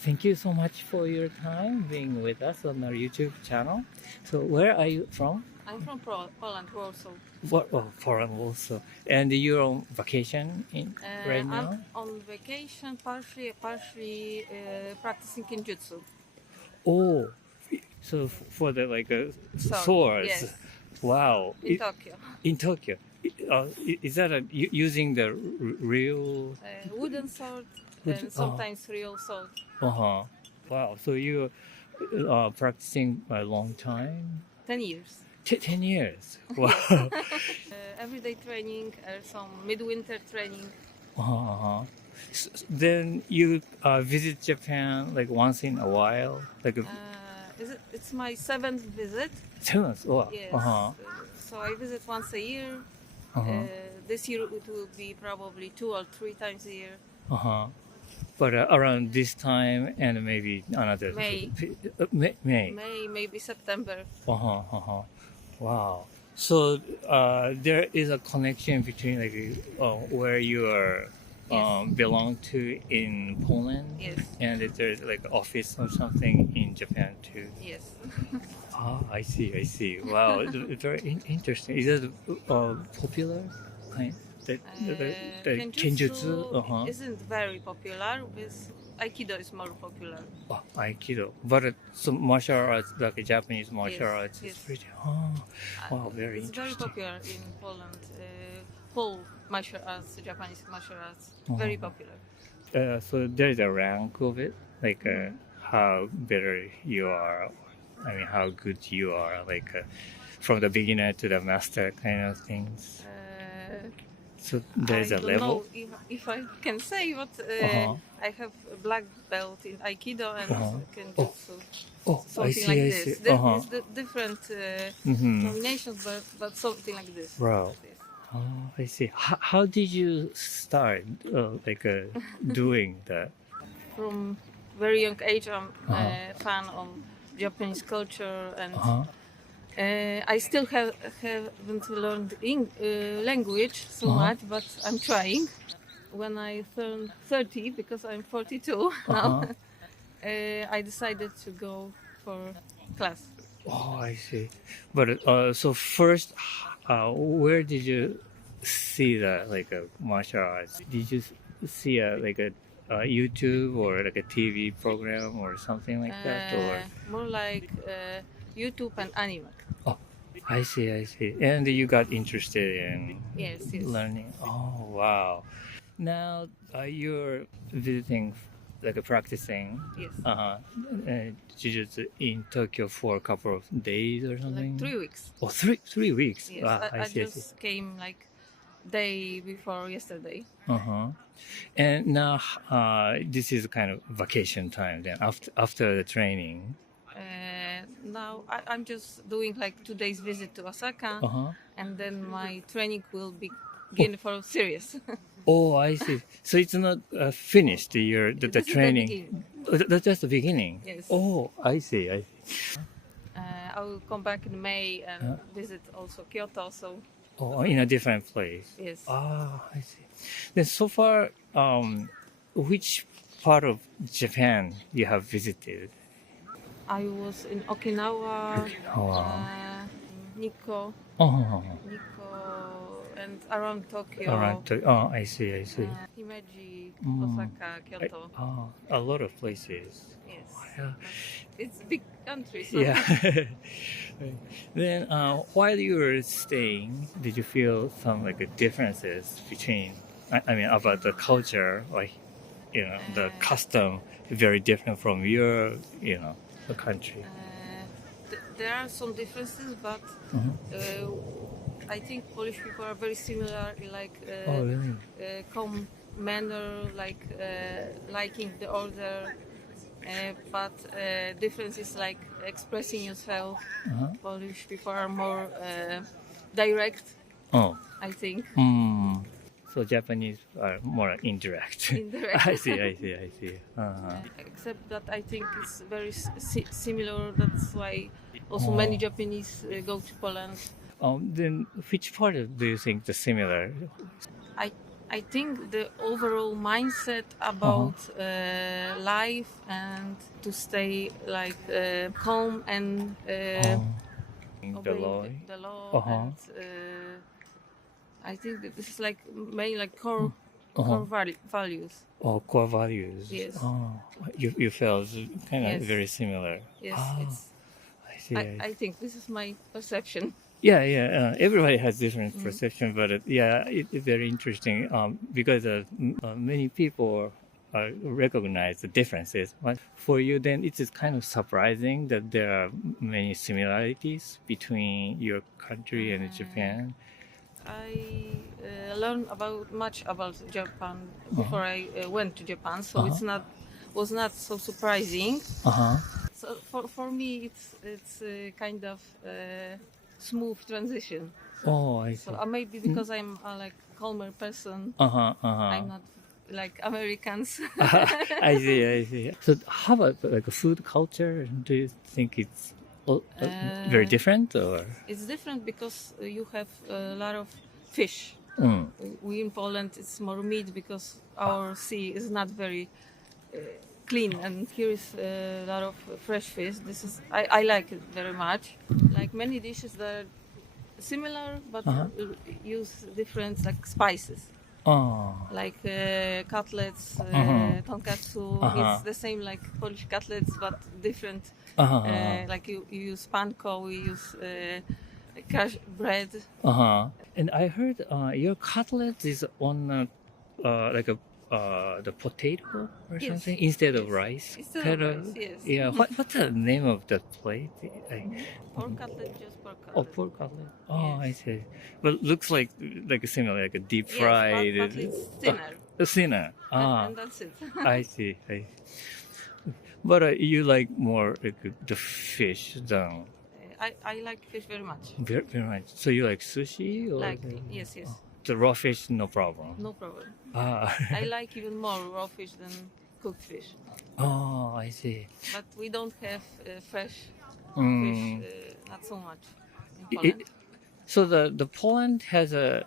thank you so much for your time being with us on our YouTube channel. So where are you from? I'm from Poland, Warsaw. Poland also. And you're on vacation right now? I'm on vacation, partially practicing ninjutsu. Oh, so for the swords. Yes. Wow. In Tokyo. In Tokyo. Is that using the real Wooden sword and sometimes real sword. Wow. So you practicing a long time? 10 years. 10 years. Wow. Everyday training, some midwinter training. Then you visit Japan like once in a while? It's my 7th visit. 7th? Wow. Yes. So I visit once a year. This year it will be probably 2 or 3 times a year. But around this time and maybe another May. May, maybe September. Wow. So there is a connection between where you are belong to in Poland, Yes. and there's like office or something in Japan too. Yes. I see. Wow, very interesting. Is that popular kind? The Kenjutsu isn't very popular. Aikido is more popular. Aikido, but some martial arts, like Japanese martial arts, yes. is pretty. Wow, very It's interesting. very popular in Poland. Whole martial arts, Japanese martial arts, very popular. So there's a rank of it, how better you are. I mean, how good you are, from the beginner to the master kind of things. So there's I a don't level. know if I can say, but I have a black belt in Aikido and Kenjutsu. Something I see. like I this. see. There's different nominations, but something like this. Wow. I see. How did you start, doing that? From very young age, I'm a fan of Japanese culture, and I still haven't learned language so much, but I'm trying. When I turned 30, because I'm 42 now, I decided to go for class. I see. But so first, where did you see the martial arts? Did you see a YouTube or a TV program or something like that, or more like YouTube and anime. I see. And you got interested in Yes. learning. Oh wow! Now you're visiting, practicing. Yes. Jiu-jitsu in Tokyo for a couple of days or something. 3 weeks. Oh, 3 weeks. Yes. I I see. just came day before yesterday. And now this is kind of vacation time. Then after the training. Now I'm just doing 2 days visit to Osaka, and then my training will begin for serious. Oh, I see. So it's not finished. The This is training. That's just the beginning. Yes. Oh, I see. I will come back in May and visit also Kyoto. So In a different place. yes. I see. Then so far, which part of Japan you have visited? I was in Okinawa, Nikko, and around Tokyo. I see. Himeji, Osaka, Kyoto. A lot of places. Yes. Yeah. It's a big country. So Yeah. Then, while you were staying, did you feel some differences between? I mean, about the culture, the custom, very different from your, the country. There are some differences, but I think Polish people are very similar, Really? calm manner, liking the order. But difference is expressing yourself. Polish people are more direct, I think. So Japanese are more indirect. Indirect. I see. Except that I think it's very similar. That's why also many Japanese go to Poland. Then which part do you think the similar? I think the overall mindset about life and to stay like calm and obeying the law and I think that this is like main like core values. Oh, core values. Yes. Oh, you felt kind of Yes. very similar. Yes, I see. I think this is my perception. Yeah. Everybody has different perception, but it's very interesting because many people recognize the differences. But for you, then it is kind of surprising that there are many similarities between your country and Japan. I learned much about Japan before I went to Japan, so was not so surprising. So for me, it's a kind of smooth transition. Oh, I see. So maybe because I'm a like calmer person, I'm not like Americans. I see. So how about like food culture? Do you think it's very different, or? It's different because you have a lot of fish. We in Poland it's more meat because our sea is not very clean, and here is a lot of fresh fish. This is I like it very much. Like many dishes that are similar but use different like spices. Like cutlets, tonkatsu. It's the same like Polish cutlets but different. Like you use panko, we use cash bread. And I heard your cutlet is on like the potato or something instead of rice. Instead of rice, yes. Yeah. What's the name of that plate? Pork cutlet, just pork cutlet. Oh, pork cutlet. Oh, Yes. I see. But looks like similar, like a deep fried. Yes, pork cutlet's thinner. Thinner. And that's it. I see. But you like more like the fish than I like fish very much. very, very much. So you like sushi or Like yes. the raw fish? No problem. No problem. I I like even more raw fish than cooked fish. Oh, I see. But we don't have fresh Mm. fish, not so much in Poland. So the Poland has a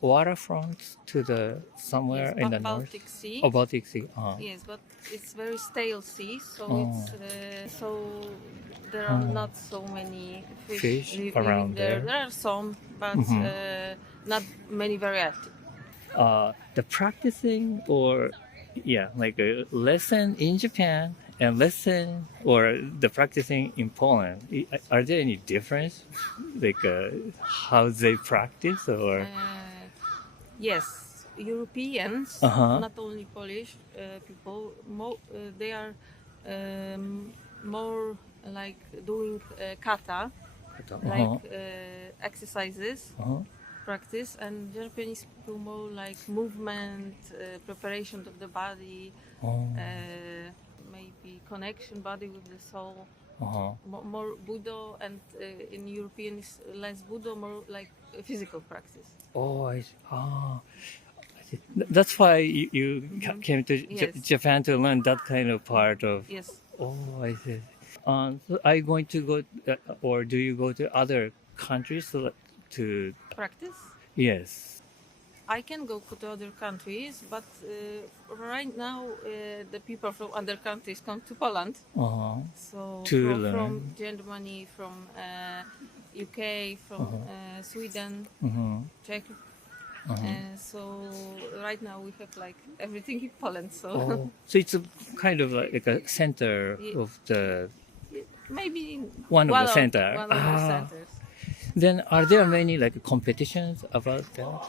waterfront to the somewhere in the north. Baltic Sea. Oh, Baltic Sea. Yes, but it's very stale sea, so Oh. it's so there are not so many Fish living around there. there. There are some, but not many variety. The practicing or like a lesson in Japan and lesson or the practicing in Poland. Are there any difference, like how they practice or? Yes, Europeans, not only Polish people, they are more like doing kata, like exercises, practice, and Japanese people more like movement, preparation of the body, maybe connection body with the soul. More Buddha, and in European is less Buddha, more like physical practice. Oh, I see. That's why you came to Yes. Japan to learn that kind of part of. Yes. Oh, I see. So are you going to go, or do you go to other countries to? Practice? Yes. I can go to other countries, but right now the people from other countries come to Poland. So To learn. from Germany, from UK, from Sweden, Czech. So right now we have like everything in Poland. So So it's a kind of like a center of the. maybe One of the center. One of the centers. Then are there many like competitions about that?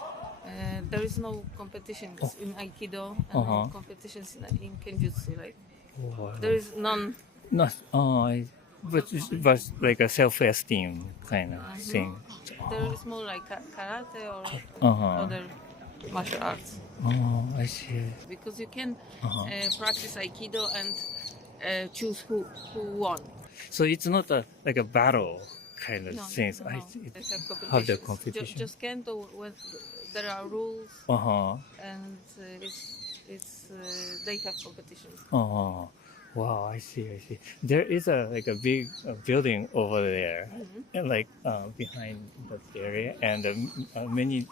There is no competitions in Aikido and no competitions in Kenjutsu. Like there is none. Not. But like a self-esteem kind of thing. There is more like karate or other martial arts. Oh, I see. Because you can practice Aikido and choose who won. So it's not like a battle kind of No, thing. no, I they have the competitions. competition. Just kendo when there are rules and it's they have competitions. Wow, I see, I see. There is a big building over there, and behind that area, and many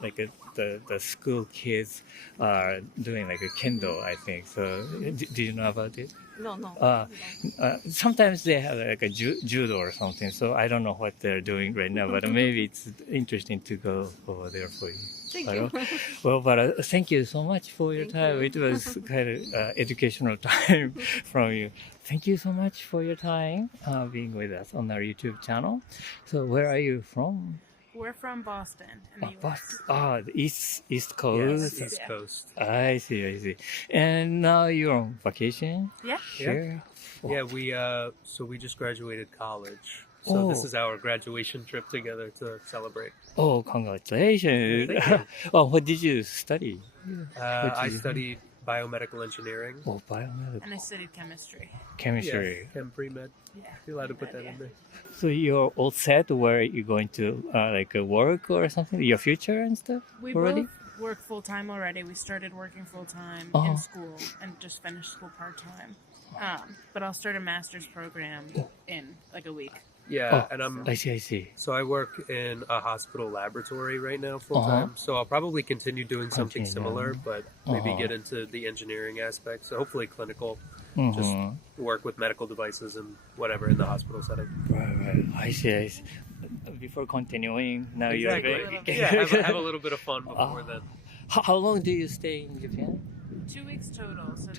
the school kids are doing like a kendo, I think. So, do you know about it? No. Sometimes they have like a judo or something. So I don't know what they're doing right now, but maybe it's interesting to go over there for you. Thank you. Well, but thank you so much for your time. It was kind of educational time from you. Thank you so much for your time being with us on our YouTube channel. So where are you from? We're from Boston in the US. Boston. The East Coast. Yes, East Coast. I see. And now you're on vacation? Yeah. Here? Yeah, we just graduated college. So this is our graduation trip together to celebrate. Oh, congratulations. What did you study? I studied biomedical engineering. Oh, biomedical. And I studied chemistry. Chemistry. Yeah, chem pre-med. Yeah. You're allowed to put that in there. So you're all set where you're going to work or something? Your future and stuff We already? both work full-time already. We started working full-time in school and just finished school part-time. But I'll start a master's program in like a week. Yeah, and I see. So I work in a hospital laboratory right now full time. So I'll probably continue doing something similar, but maybe get into the engineering aspect. So hopefully clinical, just work with medical devices and whatever in the hospital setting. Right. I see. Before continuing, now Exactly. you're Have a little bit of fun before then. How long do you stay in Japan? 2 weeks total. So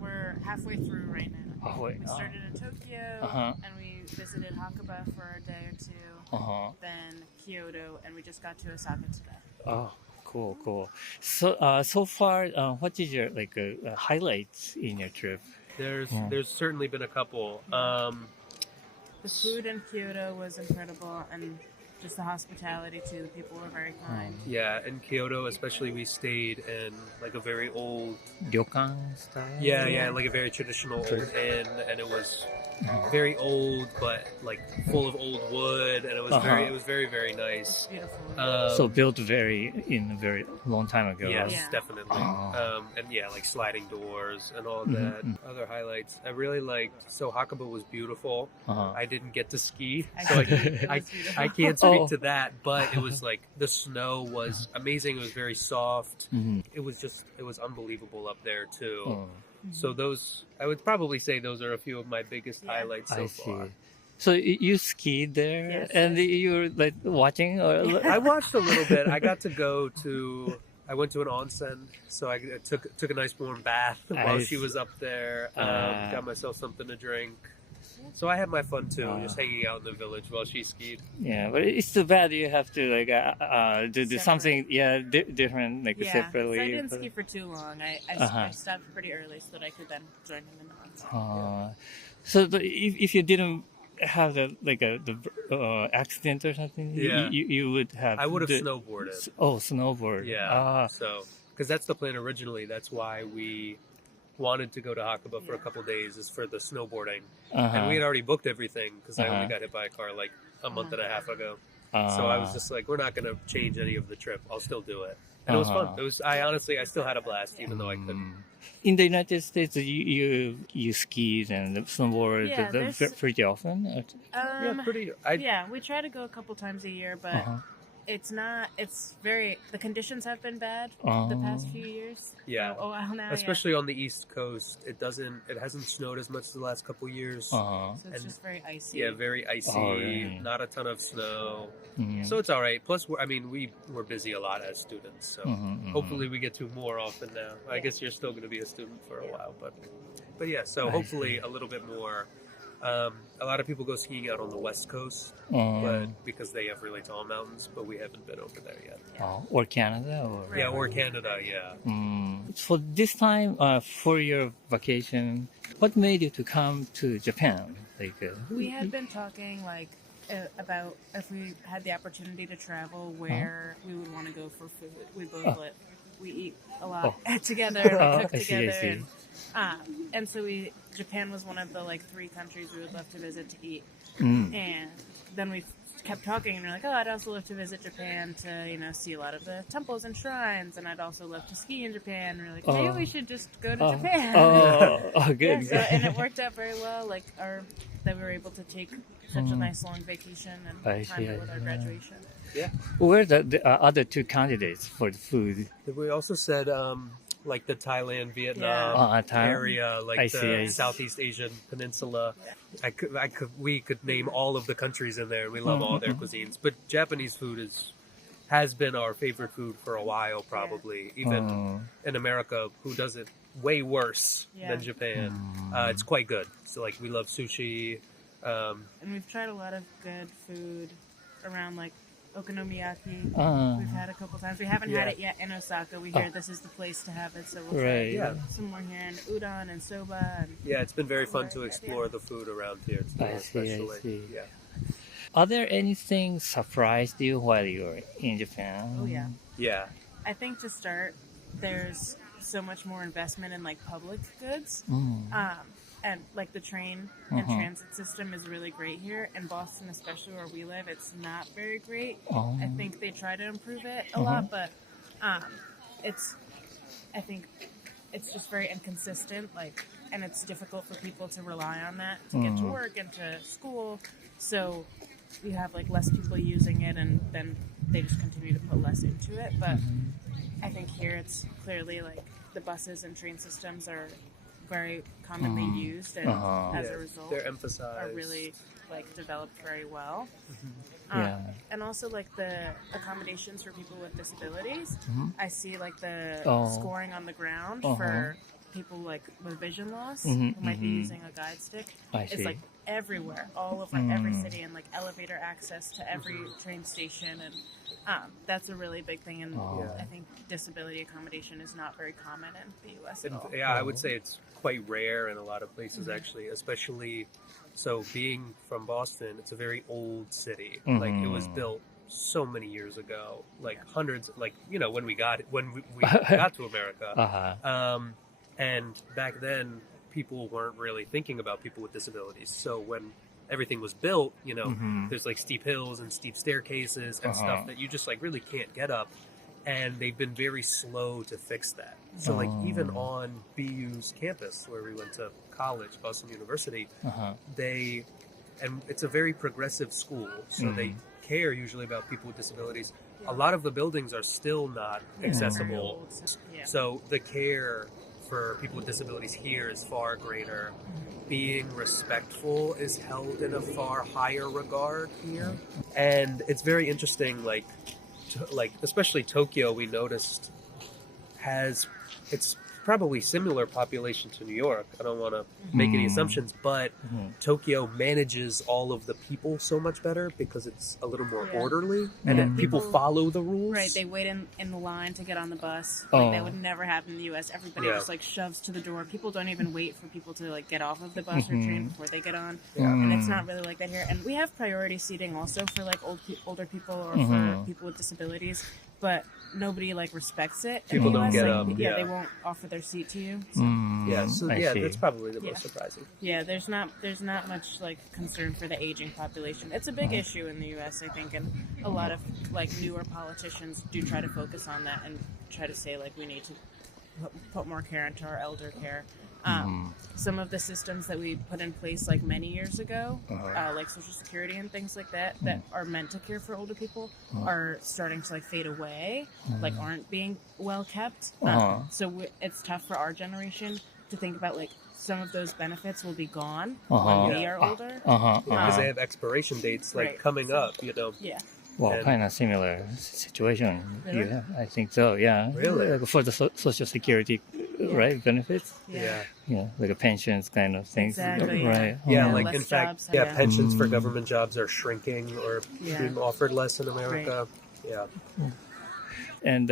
we're halfway through right now. Halfway. We started in Tokyo and we visited Hakuba for a day or two. Then Kyoto, and we just got to Osaka today. Oh, cool. So far, what is your highlights in your trip? There's certainly been a couple. The food in Kyoto was incredible, and just the hospitality too. The people were very kind. Yeah, in Kyoto especially, we stayed in like a very old Ryokan style? Yeah, like a very traditional old inn, and it was very old, but like full of old wood, and it was very, very nice. Beautiful. So built a very long time ago. Yes, Yeah. definitely. And yeah, like sliding doors and all that. Other highlights, I really liked. So Hakuba was beautiful. I didn't get to ski, so I can't speak to that. But it was like the snow was amazing. It was very soft. It was unbelievable up there too. So I would probably say those are a few of my biggest highlights so far. So you skied there, Yes, and you were like watching, or I watched a little bit. I got to I went to an onsen, so I took a nice warm bath while she was up there. Got myself something to drink. So I had my fun too, just hanging out in the village while she skied. Yeah, but it's too bad you have to do something different separately. So I didn't ski for too long. I stopped pretty early so that I could then join him in the onsen. So if you didn't have the accident or something, you would have. I would have snowboarded. Snowboard. Yeah. So because that's the plan originally. That's why we wanted to go to Hakuba for a couple days, is for the snowboarding. And we had already booked everything because I only got hit by a car like a month and a half ago. So I was just like, we're not going to change any of the trip. I'll still do it. And it was fun. I still had a blast even though I couldn't. In the United States, you skied and snowboard pretty often? We try to go a couple times a year, but the conditions have been bad the past few years. Yeah. A while now. Especially on the East Coast, it hasn't snowed as much the last couple years. So it's just very icy. Yeah, very icy. Really? Not a ton of snow. So it's all right. Plus, we're busy a lot as students, so hopefully we get to more often now. I guess you're still going to be a student for a while, but yeah. So hopefully a little bit more. A lot of people go skiing out on the West Coast, but because they have really tall mountains, but we haven't been over there yet. Or Canada, or Canada, yeah. So this time, for your vacation, what made you to come to Japan? We had been talking about if we had the opportunity to travel, where we would want to go for food. We both we eat a lot together, we cook together. And so Japan was one of the 3 countries we would love to visit to eat. And then we kept talking, and we're like, oh, I'd also love to visit Japan to, see a lot of the temples and shrines, and I'd also love to ski in Japan. And we're like, maybe we should just go to Japan. Good. Yeah, and it worked out very well. Like that we were able to take such a nice long vacation and time it with our graduation. Yeah. Where the other two candidates for the food? We also said like the Thailand, Vietnam area, like the Southeast Asian peninsula. We could name all of the countries in there, and we love all their cuisines. But Japanese food has been our favorite food for a while, probably. Even in America, who does it way worse than Japan. It's quite good. So like we love sushi. And we've tried a lot of good food around like okonomiyaki. We've had a couple times. We haven't had it yet in Osaka. We hear this is the place to have it, so we'll try some more here in udon and soba. And it's been very fun to explore the food around here. I see. Yeah. Are there anything surprised you while you were in Japan? Oh yeah. Yeah. I think to start, there's so much more investment in like public goods. And like the train and transit system is really great here. In Boston, especially where we live, it's not very great. I think they try to improve it a lot, but I think it's just very inconsistent. Like, and it's difficult for people to rely on that to get to work and to school. So you have like less people using it, and then they just continue to put less into it. But I think here it's clearly like the buses and train systems are very commonly used, and as a result, they're emphasized. Are really like developed very well. And also like the accommodations for people with disabilities. I see like the scoring on the ground for people like with vision loss who might be using a guide stick. It's like everywhere, all over every city, and like elevator access to every train station, and that's a really big thing. And I think disability accommodation is not very common in the U.S. at all. Yeah, I would say it's quite rare in a lot of places actually, especially so being from Boston. It's a very old city. Like it was built so many years ago, like hundreds, like when we got to America. And back then, people weren't really thinking about people with disabilities. So when everything was built, there's like steep hills and steep staircases and stuff that you just like really can't get up. And they've been very slow to fix that. So like even on BU's campus where we went to college, Boston University, and it's a very progressive school. So they care usually about people with disabilities. A lot of the buildings are still not accessible. So the care for people with disabilities here is far greater. Being respectful is held in a far higher regard here. And it's very interesting, like especially Tokyo, we noticed it's probably similar population to New York. I don't want to make any assumptions, but Tokyo manages all of the people so much better because it's a little more orderly, and then people follow the rules. Right, they wait in the line to get on the bus. Like, that would never happen in the U.S. Everybody just like shoves to the door. People don't even wait for people to like get off of the bus or train before they get on. And it's not really like that here. And we have priority seating also for like older people or for people with disabilities. But nobody like respects it. People don't get up. They won't offer their seat to you. So. That's probably the most surprising. Yeah, there's not much like concern for the aging population. It's a big issue in the U.S. I think, and a lot of like newer politicians do try to focus on that and try to say like we need to put more care into our elder care. Some of the systems that we put in place like many years ago, like Social Security and things like that are meant to care for older people, are starting to like fade away, like aren't being well kept. So it's tough for our generation to think about like some of those benefits will be gone when we are older. Because they have expiration dates like coming up, Yeah. Well, kind of similar situation. Really? Yeah, I think so. Yeah. Really? Like for the Social Security, right? Benefits. Yeah. Yeah, like a pensions kind of things. Exactly, Right. Yeah, like Less in fact, jobs, pensions for government jobs are shrinking or being offered less in America. Yeah. And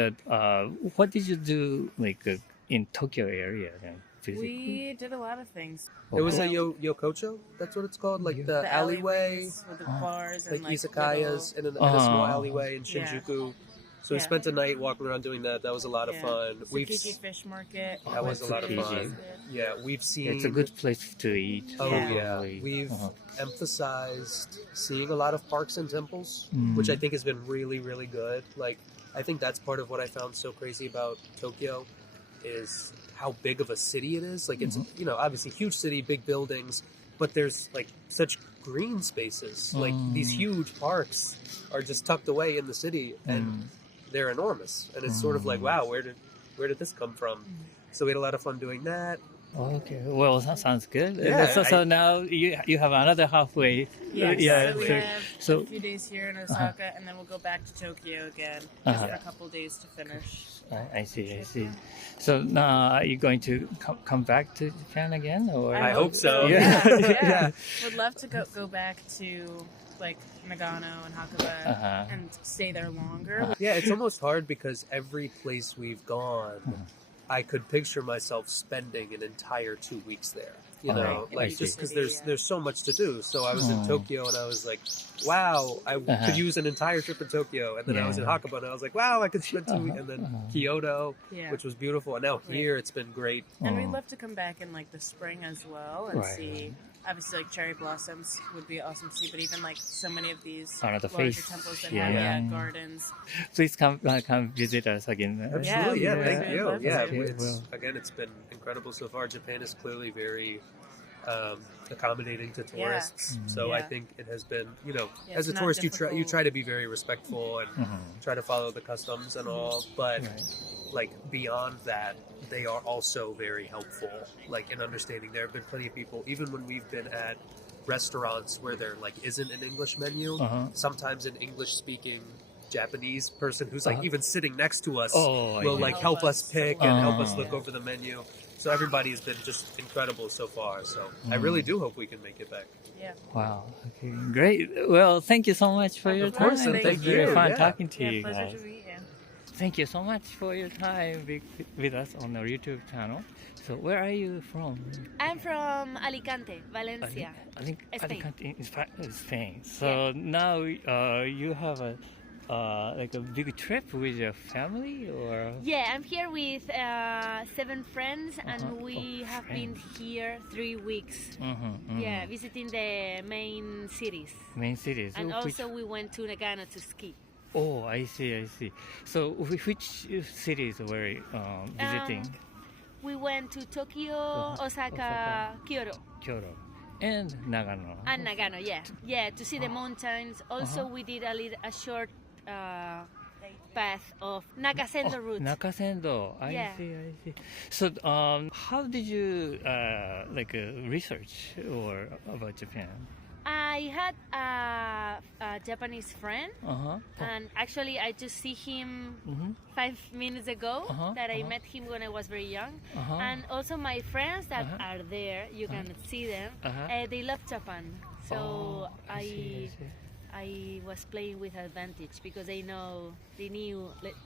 what did you do like in Tokyo area then? We did a lot of things. It was a yokocho, that's what it's called, like the alleyway, with the bars like and like izakayas in a small alleyway in Shinjuku. So we spent a night walking around doing that. That was a lot of fun. Tsukiji Fish Market. That was a lot of fun. Yeah, we've seen. It's a good place to eat. Oh yeah, probably. we've emphasized seeing a lot of parks and temples, which I think has been really, really good. Like, I think that's part of what I found so crazy about Tokyo, is how big of a city it is. Like, it's obviously huge city, big buildings, but there's like such green spaces. Like these huge parks are just tucked away in the city, and they're enormous. And it's sort of like, wow, where did this come from? So we had a lot of fun doing that. Okay, well, that sounds good. Yeah, so now you have another halfway. Yes, so we have so a few days here in Osaka, and then we'll go back to Tokyo again just for a couple days to finish. I see. So now are you going to come back to Japan again, or? I hope so. Yeah. Would love to go back to like Nagano and Hakuba and stay there longer. Yeah, it's almost hard because every place we've gone, I could picture myself spending an entire 2 weeks there. You know, like just because there's so much to do. So I was in Tokyo and I was like, wow, I could use an entire trip in Tokyo. And then I was in Hakuba and I was like, wow, I could spend 2 weeks. And then Kyoto, which was beautiful. And now here it's been great. And we'd love to come back in like the spring as well and see. Obviously, like cherry blossoms would be awesome to see, but even like so many of these larger temples that have gardens. Please come visit us again. Absolutely, thank you. Yeah, Well. It's been incredible so far. Japan is clearly very accommodating to tourists, so I think it has been. As a tourist, you try to be very respectful and try to follow the customs and all, but like beyond that, they are also very helpful, like in understanding. There have been plenty of people, even when we've been at restaurants where there like isn't an English menu, sometimes an English-speaking Japanese person who's like even sitting next to us will like help us pick and help us look over the menu. So everybody has been just incredible so far. So I really do hope we can make it back. Yeah. Wow. Okay. Great. Well, thank you so much for your time. Of course, and thank you. Very fun Yeah. talking to you Pleasure guys. to meet you. Thank you so much for your time with us on our YouTube channel. So where are you from? I'm from Alicante, Valencia. I think Spain. Alicante in Spain. So now you have a like a big trip with your family, or? Yeah, I'm here with 7 friends, and we have been here 3 weeks. Yeah, visiting the main cities. Main cities. And Oh, also we went to Nagano to ski. Oh, I see. So which cities were you visiting? We went to Tokyo, Osaka, Kyoto. Kyoto and Nagano. And Nagano, yeah, to see the mountains. Also, we did a short path of Nakasendo route. Nakasendo. I see. So, how did you research or about Japan? I had a Japanese friend, and actually I just see him 5 minutes ago. That I met him when I was very young, and also my friends that are there, you can see them. They love Japan, so I was playing with advantage because they knew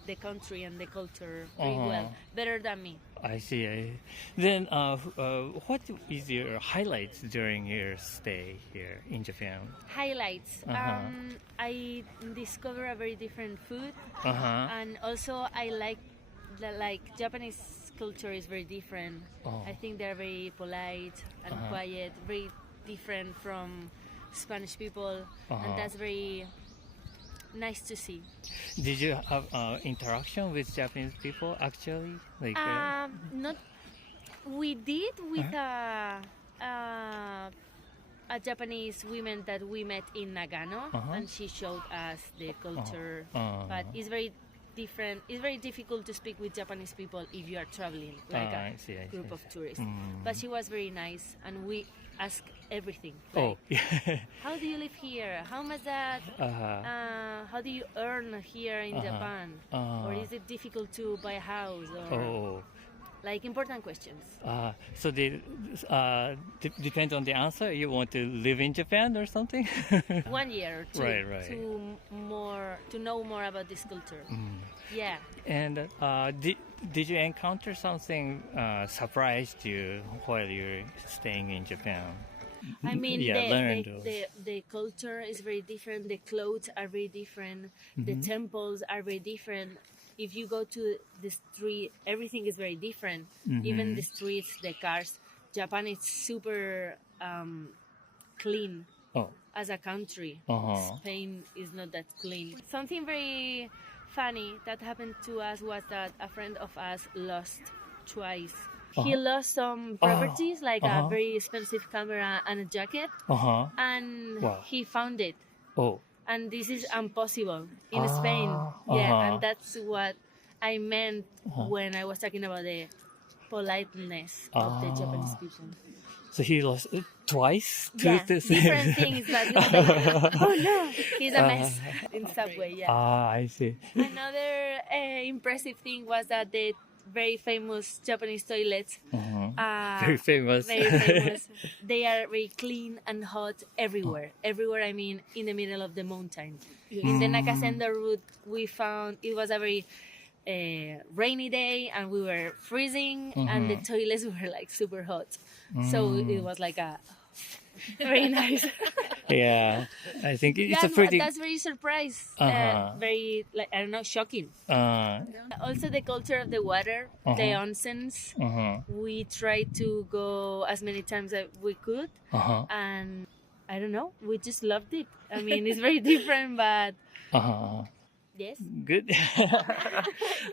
the country and the culture very well, better than me. I see. Then, what is your highlights during your stay here in Japan? Highlights. I discovered a very different food, and also I like Japanese culture is very different. I think they're very polite and quiet, very different from Spanish people, and that's very nice to see. Did you have interaction with Japanese people actually? Not. We did with a Japanese woman that we met in Nagano, and she showed us the culture. But it's very different. It's very difficult to speak with Japanese people if you are traveling like a group of tourists. But she was very nice, and we asked everything. Like, how do you live here? How much that? How do you earn here in Japan? Or is it difficult to buy a house? Or like important questions. So depends on the answer. You want to live in Japan or something? 1 year or 2 Right. to know more about this culture. Yeah. And did you encounter something surprised you while you're staying in Japan? I mean, learn the culture is very different. The clothes are very different. The temples are very different. If you go to the street, everything is very different. Even the streets, the cars. Japan is super clean as a country. Spain is not that clean. Something very funny that happened to us was that a friend of us lost twice. He lost some properties, like a very expensive camera and a jacket, and he found it. And this is impossible in Spain. And that's what I meant when I was talking about the politeness of the Japanese people. So he lost it twice? Different things that he was like, oh no, he's a mess in subway. I see. Another impressive thing was that the very famous Japanese toilets. Very famous. They are very clean and hot everywhere. Everywhere, I mean, in the middle of the mountain. In the Nakasendo route, we found it was a very rainy day and we were freezing and the toilets were like super hot. So it was like a very nice. I think it's a pretty... That's very surprise. Very, like, I don't know, shocking. Also the culture of the water, the onsens. We tried to go as many times as we could. And I don't know, we just loved it. I mean, it's very different, but... Yes. Good.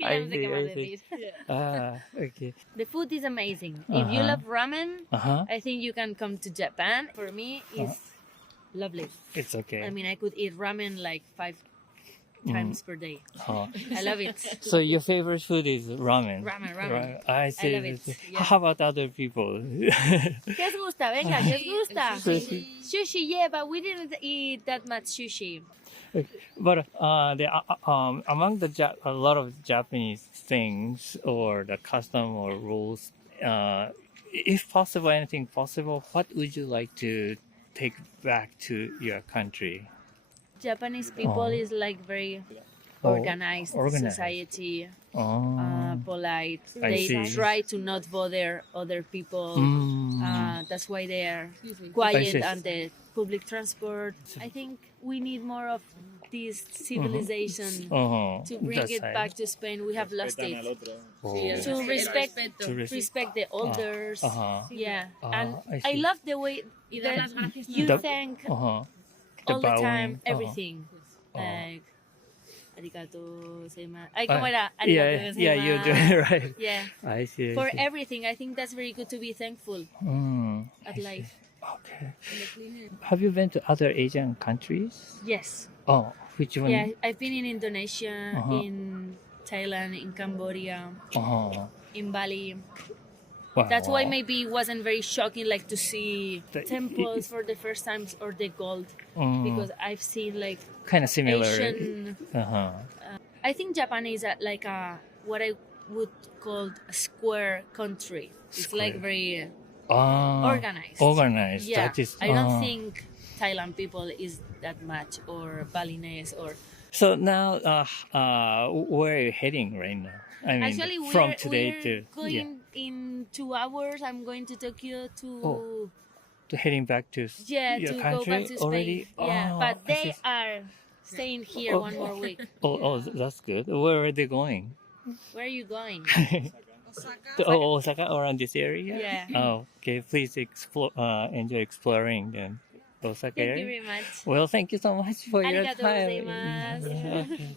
I see. Okay. The food is amazing. If you love ramen, I think you can come to Japan. For me, it's lovely. It's okay. I mean, I could eat ramen like 5 times per day. I love it. So your favorite food is ramen? Ramen. I see. I love it. Yeah. How about other people? ¿Qué os gusta? Venga, ¿qué os gusta? Sushi, yeah, but we didn't eat that much sushi. But among a lot of Japanese things or the custom or rules, if possible, anything possible, what would you like to take back to your country? Japanese people is like very organized society, polite. They try to not bother other people. That's why they are quiet on the public transport. I think we need more of this civilization to bring it back to Spain. We have lost it. To respect the elders. And I love the way that you thank all the time everything. Like, arigato gozaimasu. ¿Cómo era? Arigato gozaimasu. You're doing it right. Yeah. I see. For everything, I think that's very good to be thankful at life. Okay. Have you been to other Asian countries? Yes. Oh, which one? Yeah, I've been in Indonesia, in Thailand, in Cambodia, in Bali. Wow. That's why maybe it wasn't very shocking, like to see temples for the first time or the gold, because I've seen like kind of similar. Asian. I think Japan is like what I would call a square country. It's like very organized. Organized. Yeah, that is, I don't think Thailand people is that much, or Balinese, or. So now, where are you heading right now? I mean, actually, from today we're going in 2 hours. I'm going to Tokyo to heading back to your to country go back to Spain. already. Yeah, but they are staying here 1 more week. That's good. Where are they going? Where are you going? Osaka, around this area. Yeah. Oh, okay. Please enjoy exploring then. Osaka Thank area. you very much. Well, thank you so much for your Arigatou time. gozaimasu. Okay.